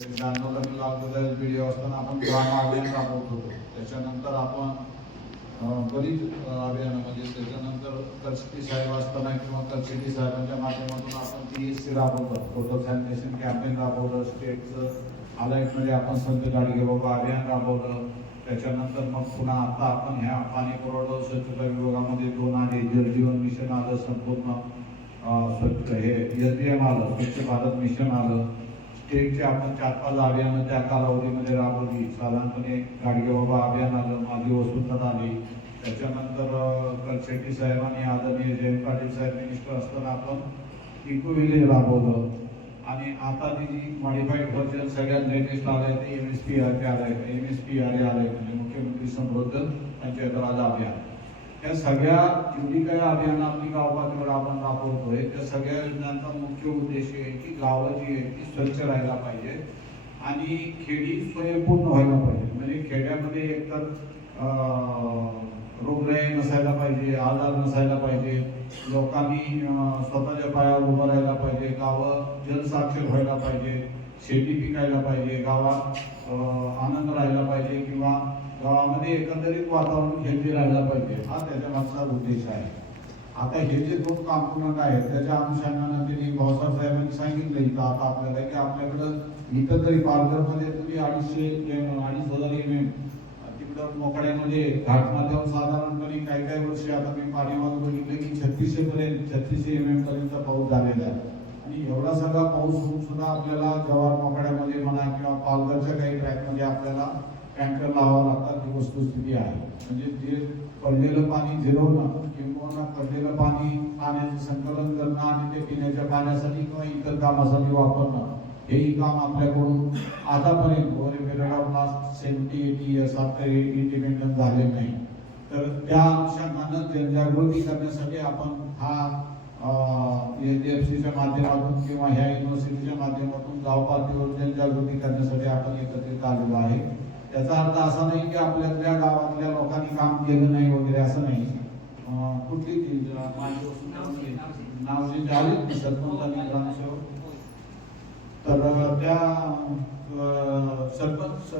Video असताना आपण ग्राम अभियान राबवत होतो. त्याच्यानंतर आपण बरीच अभियान म्हणजे त्याच्यानंतर करशिटी साहेब असताना किंवा करशिटी साहेबांच्या माध्यमातून आपण PSC राबवलं, टोटल सॅनिटेशन कॅम्पेन राबवलं, स्टेटचं आलाईटमध्ये आपण संत गाडगे बाबा अभियान राबवलं. त्याच्यानंतर मग पुन्हा आता आपण ह्या पाणी पुरवठा स्वच्छता विभागामध्ये 2 आले, जलजीवन मिशन आलं, संपूर्ण स्वच्छ हे SBM आलं, स्वच्छ भारत मिशन आलं. स्टेटचे आपण 4-5 अभियान त्या कालावधीमध्ये राबवली. साधारणपणे गाडगे बाबा अभियान आलं, माझी वसुंधरा आली. त्याच्यानंतर करशेट्टी साहेबांनी आदरणीय जयंत पाटील साहेब मिनिस्टर असताना आपण इको विलेज राबवलं. आणि आता जी मॉडिफाईड व्हर्जन सगळ्यात लेटेस्ट आलंय ते MSPRA आलंय, MSPRA आलंय म्हणजे मुख्यमंत्री समृद्ध पंचायत राज अभियान. या सगळ्या जेवढी काही अभियान आपली गाव पातळीवर आपण राबवतोय त्या सगळ्या योजनांचा मुख्य उद्देश आहे की गावं जी आहे ती स्वच्छ राहायला पाहिजे आणि खेडी स्वयंपूर्ण व्हायला पाहिजे. म्हणजे खेड्यामध्ये एकतर रोगराई नसायला पाहिजे, आजार नसायला पाहिजे, लोकांनी स्वतःच्या पायावर उभं राहायला पाहिजे, गावं जलसाक्षर व्हायला पाहिजे, शेती पिकायला पाहिजे, गावात आनंद राहायला पाहिजे किंवा गावामध्ये एकंदरीत वातावरण हेल्दी राहायला पाहिजे. हा त्याच्या मागचा उद्देश आहे. आता हे जे 2 कामपूर्ण आहेत त्याच्या अनुषंगाने त्यांनी भाऊसाहेब साहेबांनी सांगितलं इथं आता आपल्याला की आपल्याकडं इथं तरी पालघरमध्ये तुम्ही 2,500 MM तिकडं मोकड्यामध्ये घाटमाथ्यावर साधारणपणे काही वर्षी आता मी पाणीवाल बघितलं की 3600 MM पर्यंत पाऊस झालेला आहे. आणि एवढा सगळा पाऊस होऊन सुद्धा आपल्याला जव्हार मोकड्यामध्ये म्हणा किंवा पालघरच्या काही ट्रॅकमध्ये आपल्याला टँकर लावावं लागतात. ही वस्तुस्थिती आहे. म्हणजे जे पडलेलं पाणी जिरवणं किंवा पडलेलं पाण्याचं संकलन करणं आणि ते पिण्याच्या पाण्यासाठी किंवा इतर कामासाठी वापरणं हेही काम आपल्याकडून आतापर्यंत over A period of last 70-80 years after independence झाले नाही. तर त्या अनुषंगानं जनजागृती करण्यासाठी आपण हा SDFCच्या माध्यमातून किंवा ह्या युनिव्हर्सिटीच्या माध्यमातून गाव पातळीवर जनजागृती करण्यासाठी आपण एकत्रित आलेलो आहे. त्याचा अर्थ असा नाही की आपल्यातल्या गावातल्या लोकांनी काम केलं नाही वगैरे असं नाही. कुठली नाव जे झाले सरपंच आणि ग्रामसेवक तर त्या सरपंच